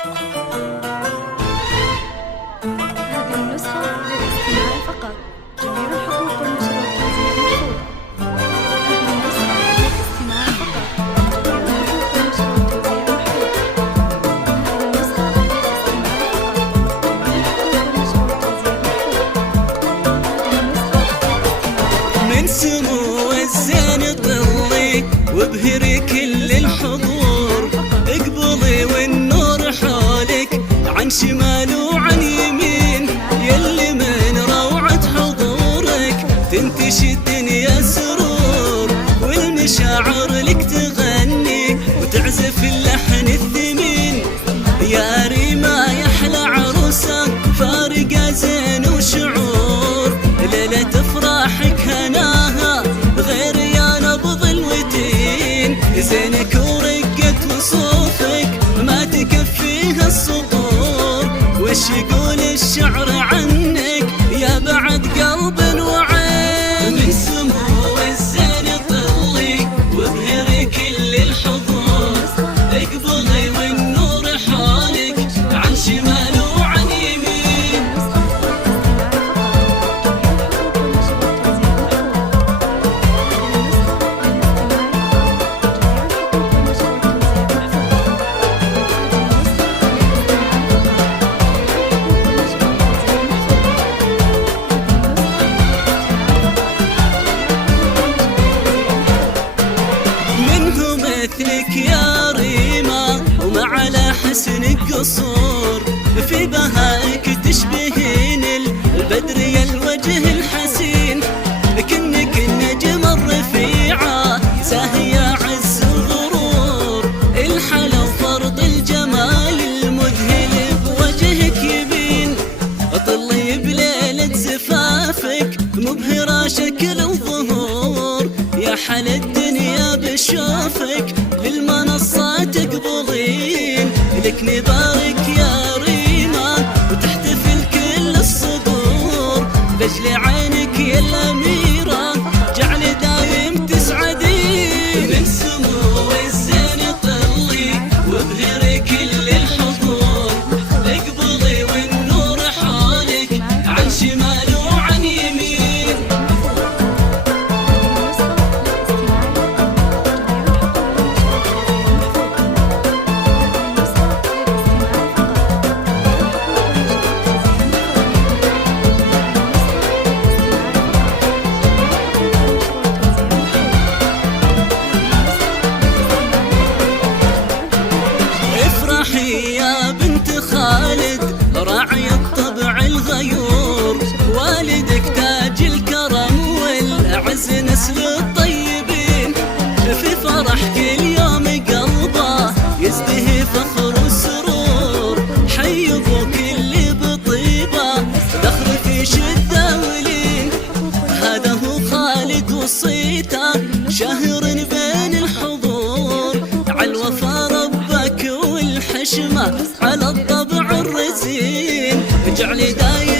هذه النسخة للاستماع فقط. جميع الحقوق والنشر والتوزيع محفوظة. هذه النسخة للاستماع فقط. جميع الحقوق والنشر والتوزيع محفوظة. هذه النسخة للاستماع فقط. جميع الحقوق والنشر والتوزيع محفوظة. هذه النسخة للاستماع. من سمو الزين طلي وابهري كل الحضور، اقبلي والنور حولك عن شمال وعن يمين، يلي من روعة حضورك تنتشي الدنيا سرور، والمشاعر لك تغني وتعزف اللحن الثمين. يا ريما يحلى عروسة فارقة زين وشعور، ليلة افراحك هناها غير يا نبض الوتين، زينك ورقة وصوفك ما تكفيها السطور، وش يقول الشعر عنك يا بعد قلب وعين. من سمو الزين طلي وابهري كل الحضور، اقبلي والنور حولك عن شمال وعن يمين. منه مثلك يا ريما وما على حسنك قصور، في بهائك تشبهين البدر يا الوجه الحسين، كنك النجم الرفيعة ساهية عز الغرور، الحلا وفرط الجمال المذهل بوجهك يبين، طلي بليلة زفافك مبهرة شكل وظهور، يا حلا الدنيا بشوفك للمنصة تقبضين، لك نبارك يا ريما وتحتفل كل الصدور، لاجل عينك يا الأميرة جعل دايم تسعدين. من سمو الزين طلي وابهري كل الحضور، اقبلي والنور حولك عن شمال وعن يمين. افرحي يا بنت خالد راعي الطبع الغيور، والدك تاج الكرم والأعز نسل الطيبين، في فرح كل يوم قلبه يزدهي فخر وسرور، حي ابوك اللي بطيبه دخل في شده ولين، هذا هو خالد وصيته شهر بين الحضور، عالوفا ربك والحشمه على الطبع الرزين، جعل دايم